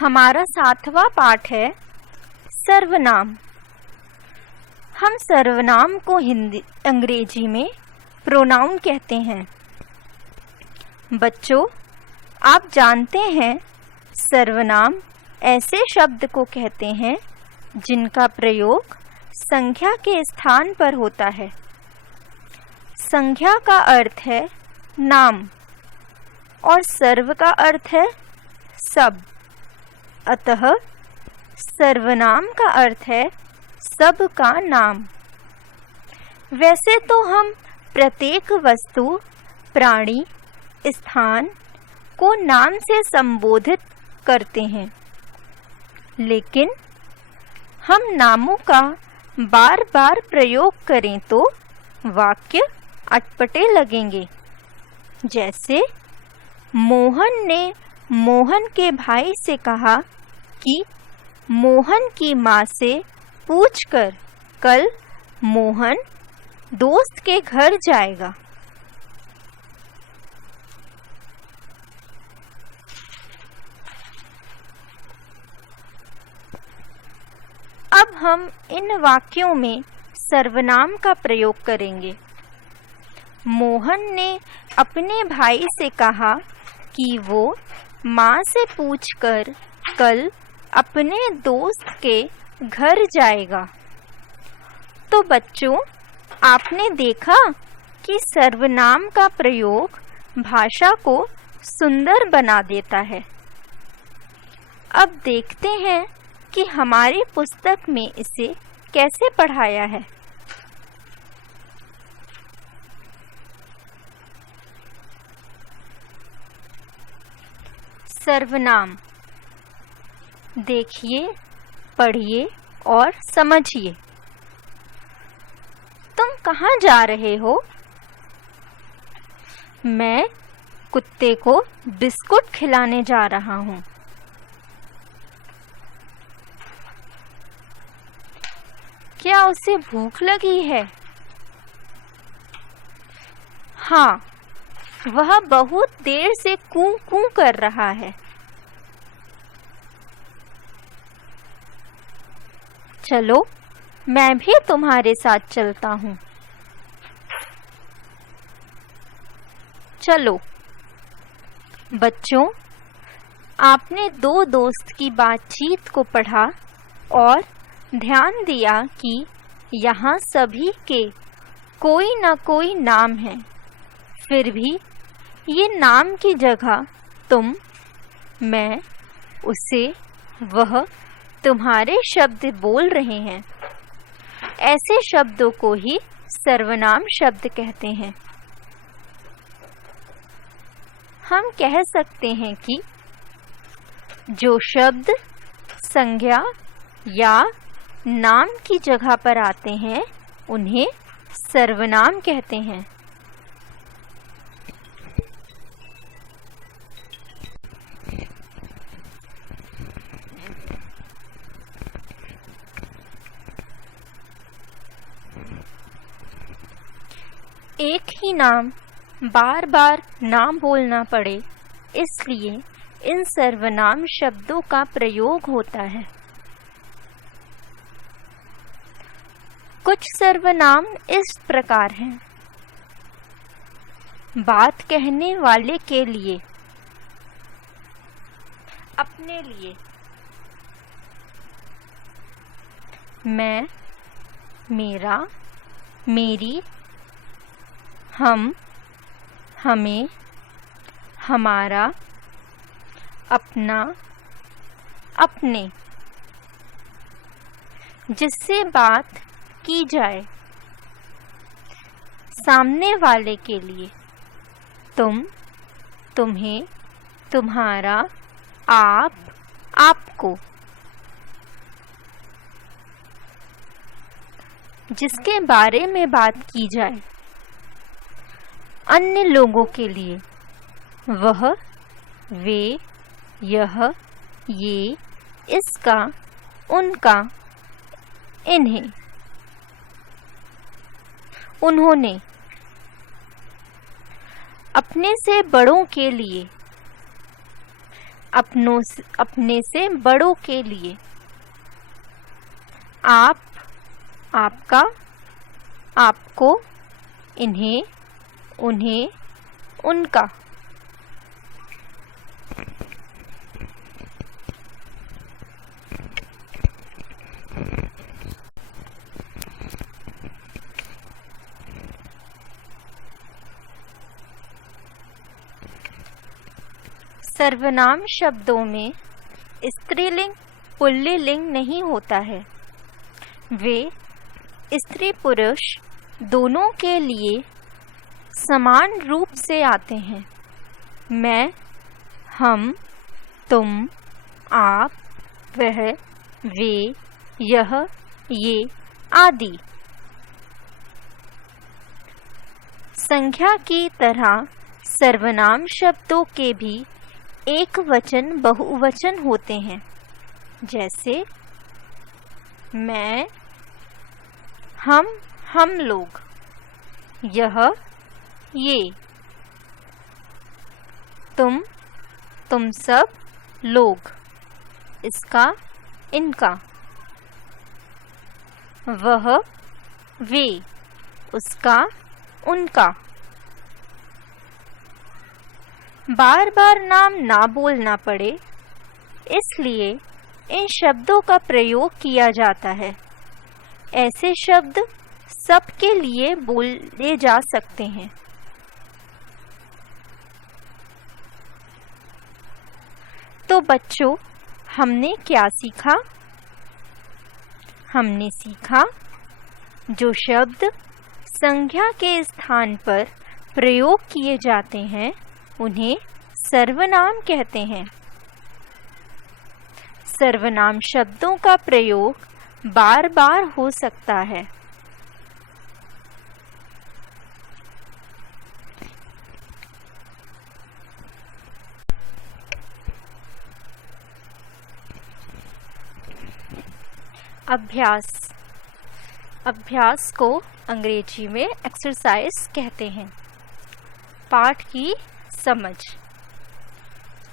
हमारा 7वां पाठ है सर्वनाम। हम सर्वनाम को अंग्रेजी में प्रोनाउन कहते हैं। बच्चों, आप जानते हैं सर्वनाम ऐसे शब्द को कहते हैं जिनका प्रयोग संख्या के स्थान पर होता है। संख्या का अर्थ है नाम और सर्व का अर्थ है सब। अतः सर्वनाम का अर्थ है सब का नाम। वैसे तो हम प्रत्येक वस्तु, प्राणी, स्थान को नाम से संबोधित करते हैं, लेकिन हम नामों का बार बार प्रयोग करें तो वाक्य अटपटे लगेंगे। जैसे मोहन ने मोहन के भाई से कहा कि मोहन की माँ से पूछकर कल मोहन दोस्त के घर जाएगा। अब हम इन वाक्यों में सर्वनाम का प्रयोग करेंगे। मोहन ने अपने भाई से कहा कि वो माँ से पूछकर कल अपने दोस्त के घर जाएगा। तो बच्चों, आपने देखा कि सर्वनाम का प्रयोग भाषा को सुंदर बना देता है। अब देखते हैं कि हमारी पुस्तक में इसे कैसे पढ़ाया है। सर्वनाम देखिए, पढ़िए और समझिए। तुम कहाँ जा रहे हो? मैं कुत्ते को बिस्कुट खिलाने जा रहा हूँ। क्या उसे भूख लगी है? हाँ, वह बहुत देर से कूं कूं कर रहा है। चलो, मैं भी तुम्हारे साथ चलता हूँ। चलो। बच्चों, आपने दो दोस्त की बातचीत को पढ़ा और ध्यान दिया कि यहाँ सभी के कोई न कोई नाम है। फिर भी ये नाम की जगह तुम, मैं, उसे, वह तुम्हारे शब्द बोल रहे हैं। ऐसे शब्दों को ही सर्वनाम शब्द कहते हैं। हम कह सकते हैं कि जो शब्द संज्ञा या नाम की जगह पर आते हैं उन्हें सर्वनाम कहते हैं। एक ही नाम बार बार ना बोलना पड़े, इसलिए इन सर्वनाम शब्दों का प्रयोग होता है। कुछ सर्वनाम इस प्रकार हैं। बात कहने वाले के लिए, अपने लिए। मैं, मेरा, मेरी, हम, हमें, हमारा, अपना, अपने। जिससे बात की जाए। सामने वाले के लिए तुम, तुम्हें, तुम्हारा, आप, आपको। जिसके बारे में बात की जाए। अन्य लोगों के लिए वह, वे, यह, ये, इसका, उनका, इन्हें, उन्होंने। अपने से बड़ों के लिए अपने से बड़ों के लिए। आप, आपका, आपको, इन्हें, उन्हें, उनका। सर्वनाम शब्दों में स्त्रीलिंग पुल्लिंग नहीं होता है। वे स्त्री पुरुष दोनों के लिए समान रूप से आते हैं। मैं, हम, तुम, आप, वह, वे, यह, ये आदि। संख्या की तरह सर्वनाम शब्दों के भी एक वचन बहुवचन होते हैं, जैसे मैं, हम लोग, यह, ये, तुम सब लोग, इसका, इनका, वह, वे, उसका, उनका। बार बार नाम ना बोलना पड़े, इसलिए इन शब्दों का प्रयोग किया जाता है। ऐसे शब्द सबके लिए बोले जा सकते हैं। तो बच्चों, हमने क्या सीखा? हमने सीखा जो शब्द संख्या के स्थान पर प्रयोग किए जाते हैं उन्हें सर्वनाम कहते हैं। सर्वनाम शब्दों का प्रयोग बार बार हो सकता है। अभ्यास को अंग्रेजी में एक्सरसाइज कहते हैं। पाठ की समझ।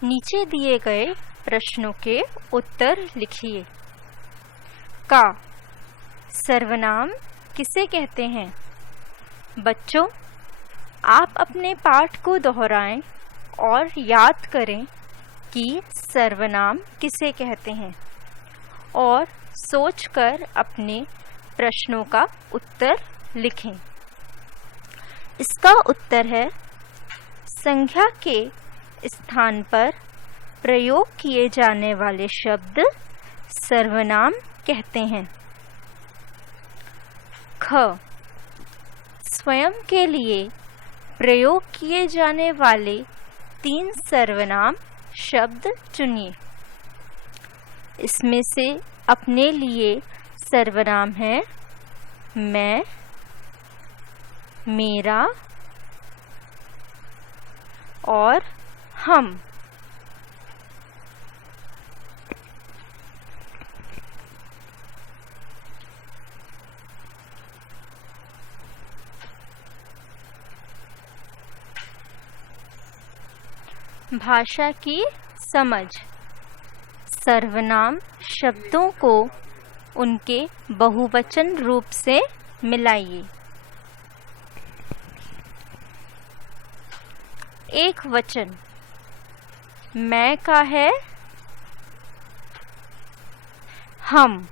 नीचे दिए गए प्रश्नों के उत्तर लिखिए। का सर्वनाम किसे कहते हैं? बच्चों, आप अपने पाठ को दोहराएं और याद करें कि सर्वनाम किसे कहते हैं और सोचकर अपने प्रश्नों का उत्तर लिखें। इसका उत्तर है, संख्या के स्थान पर प्रयोग किए जाने वाले शब्द सर्वनाम कहते हैं। ख स्वयं के लिए प्रयोग किए जाने वाले 3 सर्वनाम शब्द चुनिए। इसमें से अपने लिए सर्वनाम है मैं, मेरा और हम। भाषा की समझ। सर्वनाम शब्दों को उनके बहुवचन रूप से मिलाइए। एक वचन मैं का है हम,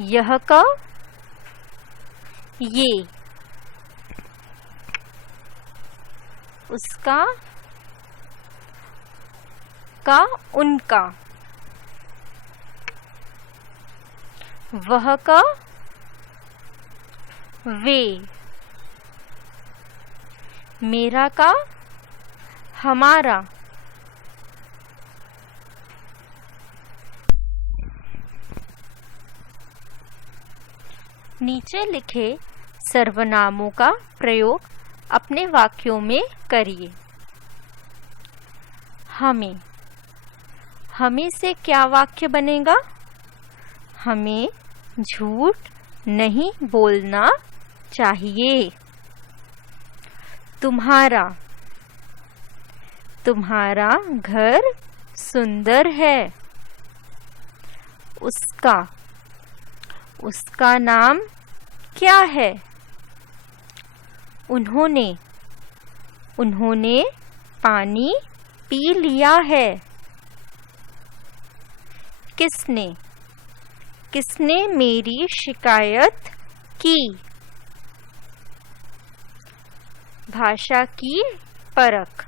यह का ये, उसका का उनका, वह का वे, मेरा का हमारा। नीचे लिखे सर्वनामों का प्रयोग अपने वाक्यों में करिए। हमें से क्या वाक्य बनेगा? हमें झूठ नहीं बोलना चाहिए। तुम्हारा तुम्हारा घर सुंदर है। उसका नाम क्या है? उन्होंने पानी पी लिया है। किसने मेरी शिकायत की? भाषा की परख।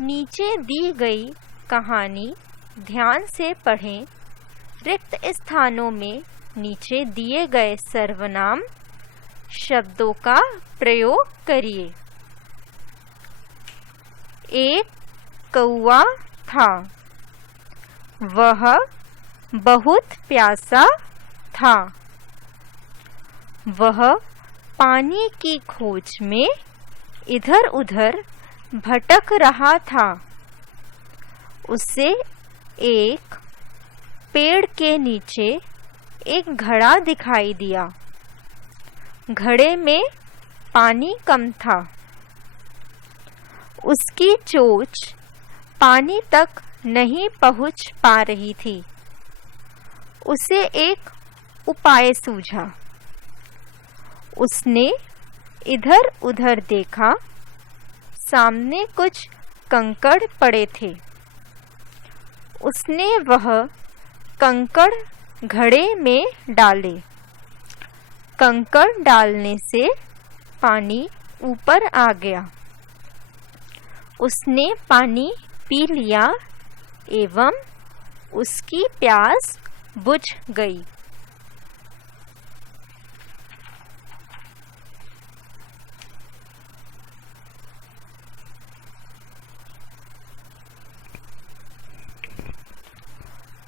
नीचे दी गई कहानी ध्यान से पढ़ें। रिक्त स्थानों में नीचे दिए गए सर्वनाम शब्दों का प्रयोग करिए। एक कौवा था। वह बहुत प्यासा था। वह पानी की खोज में इधर-उधर भटक रहा था। उसे एक पेड़ के नीचे एक घड़ा दिखाई दिया। घड़े में पानी कम था। उसकी चोंच पानी तक नहीं पहुंच पा रही थी। उसे एक उपाय सूझा। उसने इधर-उधर देखा। सामने कुछ कंकड़ पड़े थे। उसने वह कंकड़ घड़े में डाले। कंकड़ डालने से पानी ऊपर आ गया। उसने पानी पी लिया एवं उसकी प्यास बुझ गई।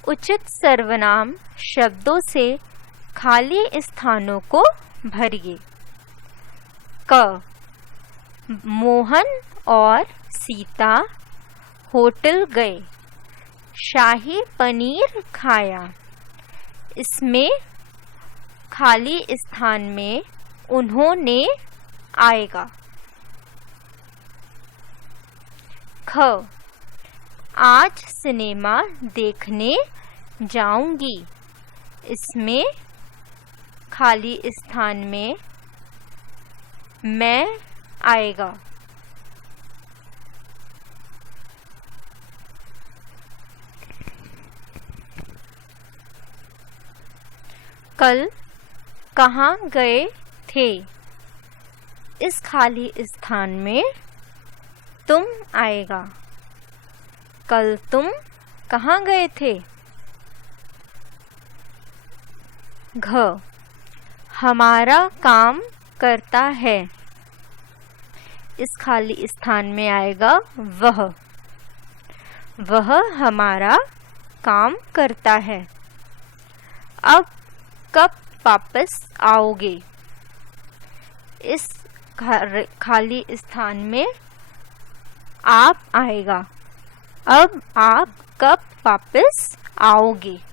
उचित सर्वनाम शब्दों से खाली स्थानों को भरिए। क मोहन और सीता होटल गए। शाही पनीर खाया। इसमें खाली स्थान में उन्होंने आएगा। ख आज सिनेमा देखने जाऊंगी। इसमें खाली स्थान में मैं आएगा। कल कहाँ गए थे? इस खाली स्थान में तुम आएगा। कल तुम कहाँ गए थे? घ हमारा काम करता है। इस खाली स्थान में आएगा वह। वह हमारा काम करता है। अब कब वापस आओगे? इस खाली स्थान में आप आएगा। अब आप कब वापस आओगे?